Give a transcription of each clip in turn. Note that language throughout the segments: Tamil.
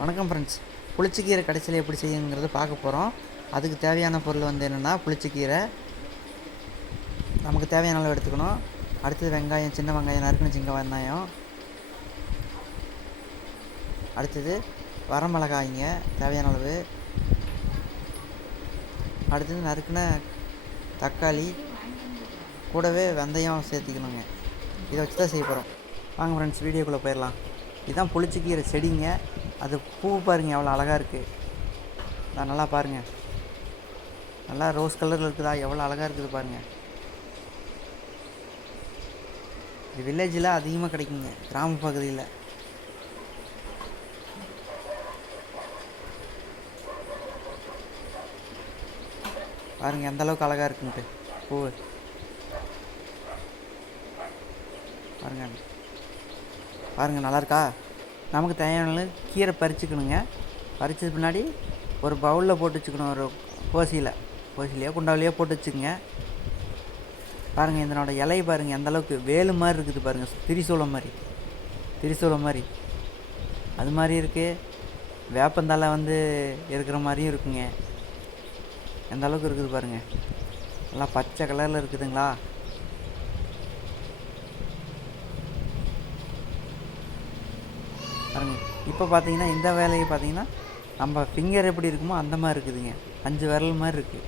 வணக்கம் ஃப்ரெண்ட்ஸ். புளிச்சக்கீரை கடைசியில் எப்படி செய்யுங்கிறது பார்க்க போகிறோம். அதுக்கு தேவையான பொருள் என்னென்னா, புளிச்சக்கீரை நமக்கு தேவையான அளவு எடுத்துக்கணும். அடுத்தது வெங்காயம், சின்ன வெங்காயம், நறுக்குன சின்ன வெங்காயம். அடுத்தது வரமிளகாய்ங்க தேவையான அளவு. அடுத்தது நறுக்குன தக்காளி, கூடவே வெந்தயம் சேர்த்திக்கணுங்க. இதை வச்சு தான் செய்ய போகிறோம். வாங்க ஃப்ரெண்ட்ஸ், வீடியோக்குள்ளே போயிடலாம். இதுதான் புளிச்சக்கீரை செடிங்க. அது பூ பாருங்கள் எவ்வளோ அழகாக இருக்குது. நான் நல்லா பாருங்கள், நல்லா ரோஸ் கலரில் இருக்குதா, எவ்வளோ அழகாக இருக்குது பாருங்கள். இது வில்லேஜில் அதிகமாக கிடைக்குங்க, கிராம பகுதியில். பாருங்கள் எந்த அளவுக்கு அழகாக இருக்குன்ட்டு பூ பாருங்கள். பாருங்கள் நல்லா இருக்கா. நமக்கு தேவையான கீரை பறிச்சுக்கணுங்க. பறிச்சது பின்னாடி ஒரு பவுலில் போட்டு வச்சுக்கணும். ஒரு கோசிலையோ குண்டாவிலையோ போட்டு வச்சுக்கோங்க. பாருங்கள் இதனோட இலை பாருங்கள் எந்த அளவுக்கு வேலு மாதிரி இருக்குது பாருங்கள். திரிசூலம் மாதிரி அது மாதிரி இருக்குது. வேப்பந்தலை இருக்கிற மாதிரியும் இருக்குங்க. எந்த அளவுக்கு இருக்குது பாருங்கள். நல்லா பச்சை கலரில் இருக்குதுங்களா. பாருங்கள். இப்போ பார்த்தீங்கன்னா இந்த வேலையை பார்த்தீங்கன்னா நம்ம ஃபிங்கர் எப்படி இருக்குமோ அந்த மாதிரி இருக்குதுங்க. 5 விரல் மாதிரி இருக்குது.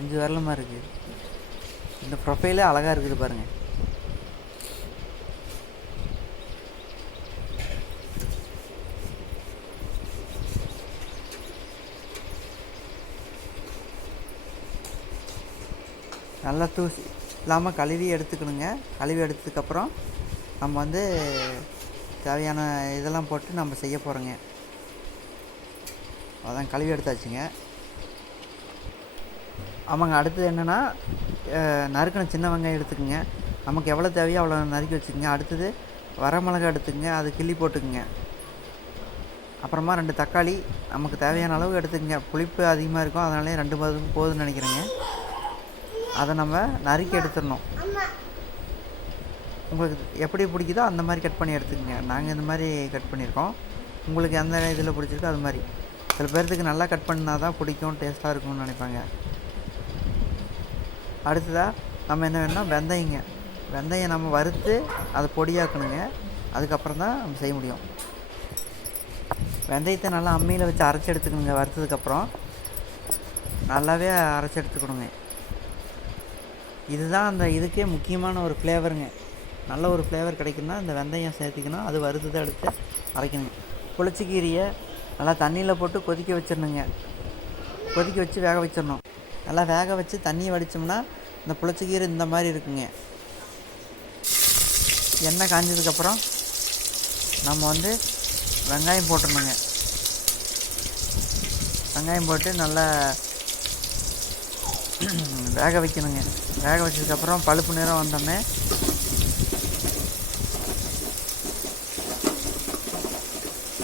5 விரல் மாதிரி இருக்குது. இந்த ப்ரொஃபைலே அழகாக இருக்குது பாருங்கள். நல்லா தூசி இல்லாமல் கழுவி எடுத்துக்கணுங்க. கழுவி எடுத்ததுக்கப்புறம் நம்ம தேவையான இதெல்லாம் போட்டு நம்ம செய்ய போகிறோங்க. அதான் கழுவி எடுத்தாச்சுங்க. ஆமாங்க. அடுத்தது என்னென்னா, நறுக்கின சின்ன வெங்காயம் எடுத்துக்கோங்க. நமக்கு எவ்வளோ தேவையோ அவ்வளோ நறுக்கி வச்சுக்கோங்க. அடுத்தது வரமிளகாய் எடுத்துக்கோங்க, அது கிள்ளி போட்டுக்குங்க. அப்புறமா 2 தக்காளி நமக்கு தேவையான அளவு எடுத்துக்கோங்க. புளிப்பு அதிகமாக இருக்கும், அதனாலே 2 போதும்னு நினைக்கிறேங்க. அதை நம்ம நறுக்கி எடுத்துடணும். உங்களுக்கு எப்படி பிடிக்குதோ அந்த மாதிரி கட் பண்ணி எடுத்துக்கோங்க. நாங்கள் இந்த மாதிரி கட் பண்ணியிருக்கோம். உங்களுக்கு எந்த இதில் பிடிச்சிருக்கோ அது மாதிரி. சில பேர்த்துக்கு நல்லா கட் பண்ணால் தான் பிடிக்கும், டேஸ்ட்டாக இருக்கும்னு நினைப்பாங்க. அடுத்ததாக நம்ம என்ன வேணும்னா வெந்தயம் நம்ம வறுத்து அதை பொடியாக்கணுங்க. அதுக்கப்புறம் தான் நம்ம செய்ய முடியும். வெந்தயத்தை நல்லா அம்மியில் வச்சு அரைச்சி எடுத்துக்கணுங்க. வறுத்ததுக்கப்புறம் நல்லாவே அரைச்சி எடுத்துக்கணுங்க. இதுதான் அந்த இதுக்கே முக்கியமான ஒரு ஃப்ளேவருங்க. நல்ல ஒரு ஃப்ளேவர் கிடைக்குன்னா இந்த வெந்தயம் சேர்த்திக்கணும். அது வறுத்ததை எடுத்து அரைக்கணுங்க. புளிச்சக்கீரையை நல்லா தண்ணியில் போட்டு கொதிக்க வச்சிடணுங்க. கொதிக்க வச்சு வேக வச்சிடணும். நல்லா வேக வச்சு தண்ணியை வடித்தோம்னா இந்த புளிச்சக்கீரை இந்த மாதிரி இருக்குங்க. எண்ணெய் காஞ்சதுக்கப்புறம் நம்ம வெங்காயம் போட்டுடணுங்க. வெங்காயம் போட்டு நல்லா வேக வைக்கணுங்க. வேக வச்சதுக்கப்புறம் பழுப்பு நிறம் வந்தோடனே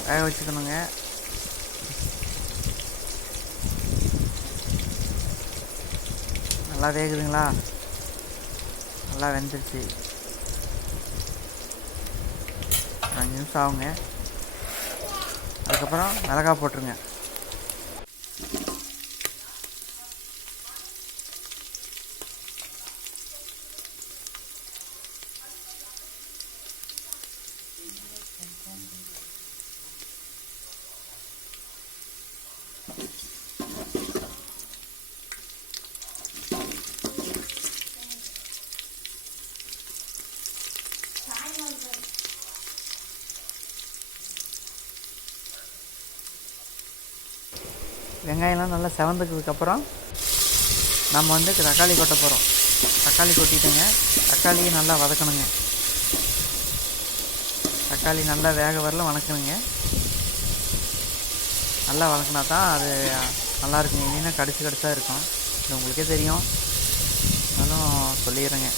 வேக வச்சுக்கணுங்க. நல்லா வேகுதுங்களா. நல்லா வெந்துருச்சு. 5 நிமிஷம் ஆகுங்க. அதுக்கப்புறம் மிளகாய் போட்டுருங்க. வெங்காயம்லாம் நல்லா செவந்ததுக்கப்புறம் நம்ம தக்காளி கொட்ட போகிறோம். தக்காளி கொட்டிட்டுங்க. தக்காளியை நல்லா வதக்கணுங்க. தக்காளி நல்லா வேக வரல வதக்கணுங்க. நல்லா வதக்கினா தான் அது நல்லா இருக்குங்க. இல்லைன்னா கடிசாக இருக்கும். இது உங்களுக்கே தெரியும், அதனாலும் சொல்லிடுறேங்க.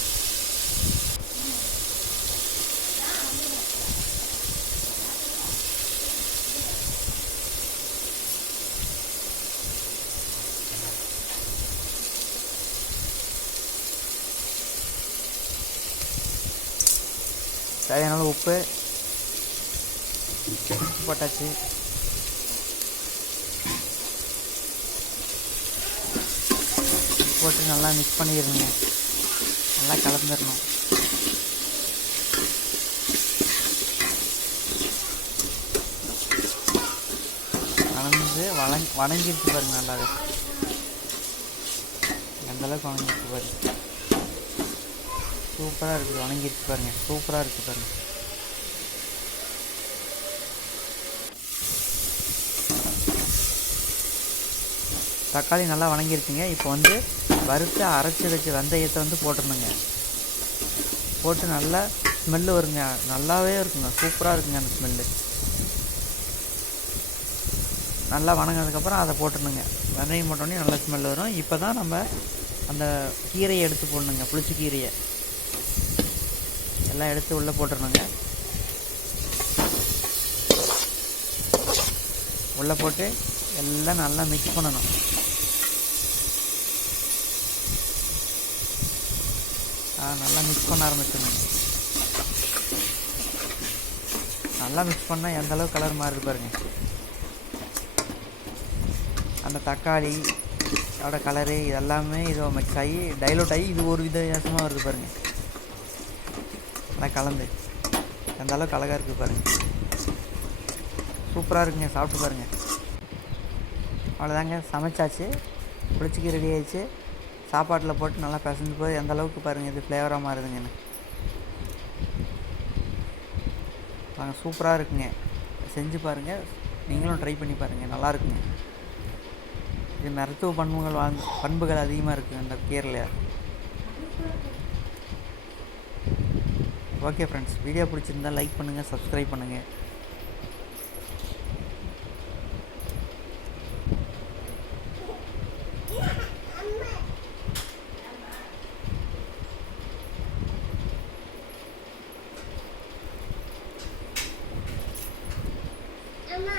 தேவையான உப்பு, உப்பு போட்டாச்சு. போட்டு நல்லா மிக்ஸ் பண்ணிடுங்க. நல்லா கலந்துடணும். கலந்து வணங்கிடுச்சு பாருங்க. நல்லாவே எந்தளவுக்கு வணங்கிடுச்சு பாருங்க. சூப்பராக இருக்குது. வணங்கிடுச்சு பாருங்க. சூப்பராக இருக்குது பாருங்க. தக்காளி நல்லா வணங்கிருக்குங்க. இப்போ வந்து வறுத்து அரைச்சி வச்ச வெந்தயத்தை வந்து போட்டுருணுங்க. போட்டு நல்லா ஸ்மெல்லு வருங்க. நல்லாவே இருக்குங்க. சூப்பராக இருக்குங்க அந்த ஸ்மெல்லு. நல்லா வணங்கினதுக்கப்புறம் அதை போட்டுருணுங்க. வெந்தயம் போட்டோடனே நல்லா ஸ்மெல் வரும். இப்போ தான் நம்ம அந்த கீரையை எடுத்து போடணுங்க. புளிச்ச கீரையை எல்லாம் எடுத்து உள்ளே போட்டுருணுங்க. உள்ளே போட்டு எல்லாம் நல்லா மிக்ஸ் பண்ணணும். நல்லா மிக்ஸ் பண்ண ஆரம்பிச்சிடணும். நல்லா மிக்ஸ் பண்ணால் எந்த அளவுக்கு கலர் மாறுது பாருங்க. அந்த தக்காளி அதோட கலரு இதெல்லாமே இதோ மிக்ஸ் ஆகி டைலூட் ஆகி இது ஒரு வித்தியாசமாக வருது பாருங்கள். நல்லா கலந்து எந்த அளவுக்கு அழகாக இருக்குது பாருங்கள். சூப்பராக இருக்குங்க. சாப்பிட்டு பாருங்கள். அவ்வளோதாங்க, சமைச்சாச்சு. புளிச்சிக்கி ரெடி ஆகிடுச்சு. சாப்பாட்டில் போட்டு நல்லா பிசைஞ்சு போய் எந்த அளவுக்கு பாருங்கள் இது ஃப்ளேவராக மாறுதுங்கன்னு. நாங்கள் சூப்பராக இருக்குங்க. செஞ்சு பாருங்கள். நீங்களும் ட்ரை பண்ணி பாருங்கள். நல்லா இருக்குங்க. இது மருத்துவ பண்புகள் அதிகமாக இருக்குது அந்த கீரையில். ஓகே ஃப்ரெண்ட்ஸ், வீடியோ பிடிச்சிருந்தால் லைக் பண்ணுங்கள், சப்ஸ்கிரைப் பண்ணுங்கள். அம்மா